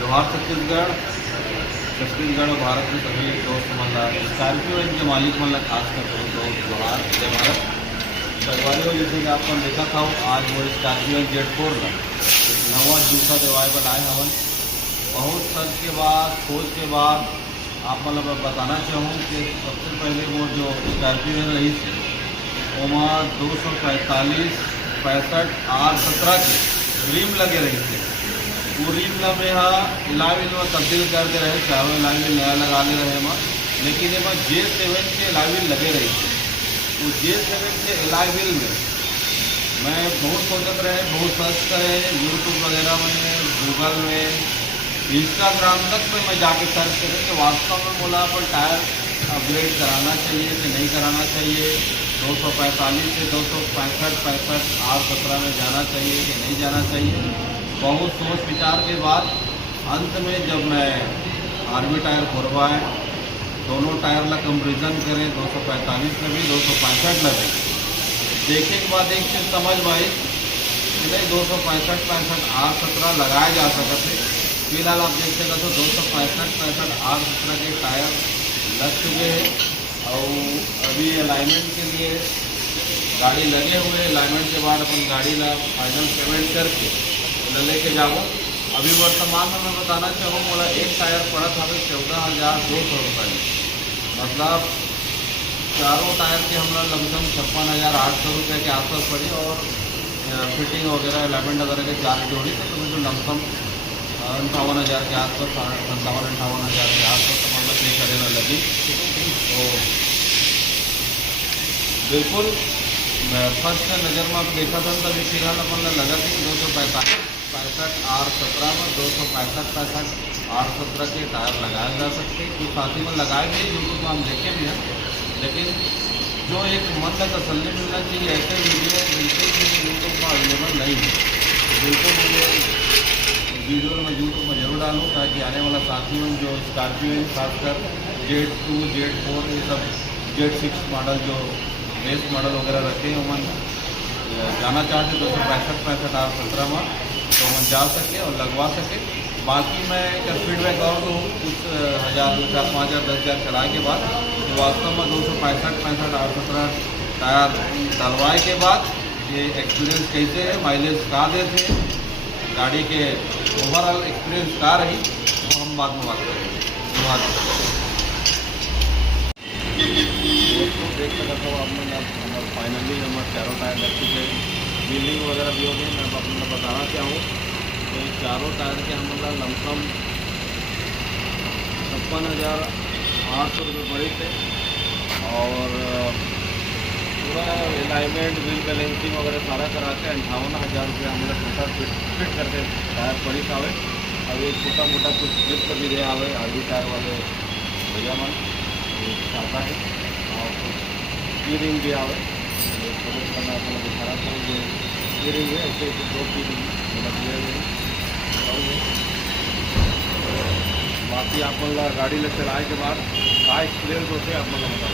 जवाहर छत्तीसगढ़ छत्तीसगढ़ और भारत में सभी दोस्त मतलब स्कॉर्पियो इनके मालिक मतलब खास कर दोस्त जवाहर जय भारत सरवारी जैसे कि आपको देखा था आज वो स्कॉर्पियो जेट 4 का एक नवा दूसरा देवाई आए हवन। बहुत सर्च के बाद खोज के बाद आप मतलब बताना चाहूँ कि सबसे पहले वो जो स्कॉर्पियो रही थी वहाँ 245 65 R17 के रिम लगे रही थे। वो रिम में यहाँ इलाविल में तब्दील करके रहे, चारों इलाविल नया लगा ले रहे हैं, लेकिन ये J7 के इलाविल लगे रही थी। तो J7 के इलाविल में मैं बहुत सोचत रहे, बहुत सर्च करे यूट्यूब वगैरह में, गूगल में, इंस्टाग्राम तक में मैं जाके सर्च करें कि वास्तव में बोला पर टायर अपग्रेड कराना चाहिए कि नहीं कराना चाहिए, 245 से 265 65 R17 में जाना चाहिए कि नहीं जाना चाहिए। बहुत सोच विचार के बाद अंत में जब मैं आर्मी टायर खुरवाए, दोनों टायर ला कंपेरिजन करें, 245 में भी 265 में भी, देखने के बाद एक चीज़ समझ में आई कि नहीं 265 65 R17 लगाया जा सकते थे। फिलहाल आप देख सकते तो 265 65 R17 के टायर लग चुके हैं और अभी अलाइनमेंट के लिए गाड़ी लगे हुए। अलाइनमेंट के बाद अपन गाड़ी ला फाइनल पेमेंट करके लेके जाओ। अभी वर्तमान में मैं बताना चाहूँ बोला एक टायर पड़ा था 14,200 रुपये, मतलब चारों टायर के हमारा लमसम 56,800 रुपये के आसपास पड़ी और फिटिंग वगैरह अलाइनमेंट वगैरह के चार्ज जोड़ी तो मुझे तो लमसम 58,000 के आसपास, 57-58,000 के आसपास तो मतलब पे करने लगी। तो बिल्कुल मैं फर्स्ट नज़र में आप देखा था तभी फिलहाल अपन लगा कि 265 65 R17 में 265 65 R17 के टायर लगाए जा सकते हैं। कुछ साथी में लगाए भी यूट्यूब में हम देखे भी हैं, लेकिन जो एक मन का तसल्ली मिलना चाहिए ऐसे वीडियो बिल्कुल भी यूट्यूब में अवेलेबल नहीं है। बिल्कुल मुझे वीडियो में यूट्यूब में जरूर डालूँ ताकि आने वाला साथियों जो स्कॉर्पियो खासकर J2 J4 ये सब J6 मॉडल जो बेस्ट मॉडल वगैरह रखे हैं उमन जाना चाहते 265 65 R17 में तो हम जा सके और लगवा सके। बाकी मैं अगर फीडबैक और दूँ कुछ 1000 2,000 5,000 10,000 चलाए के बाद तो वास्तव में 265 65 R17 टायर डलवाए के बाद ये एक्सपीरियंस कैसे है, माइलेज का देते हैं, गाड़ी के ओवरऑल एक्सपीरियंस का रही वो हम बाद में बात करेंगे। दोस्तों देख सकते हो आपने फाइनली हमारे चारों टायर लग चुके हैं, व्हीलिंग वगैरह भी हो गई। मैं आपको बताना चाहूँ तो चारों टायर के हमारा लमसम 56,800 रुपये पड़े थे और पूरा अलाइनमेंट व्हील बैलेंसिंग वगैरह सारा करा के 58,000 रुपये हमारा टोटल फिट करके टायर पड़ी था। अब एक छोटा मोटा कुछ गिफ्ट भी दे आवे आगे टायर वाले भैया मन चाहता है और की रिंग भी आवे दिखा था जो की रिंग है ऐसे 2 की रिंग बाकी आप गाड़ी ले चलाए के बाद का एक्सपीरियंस होते आप बता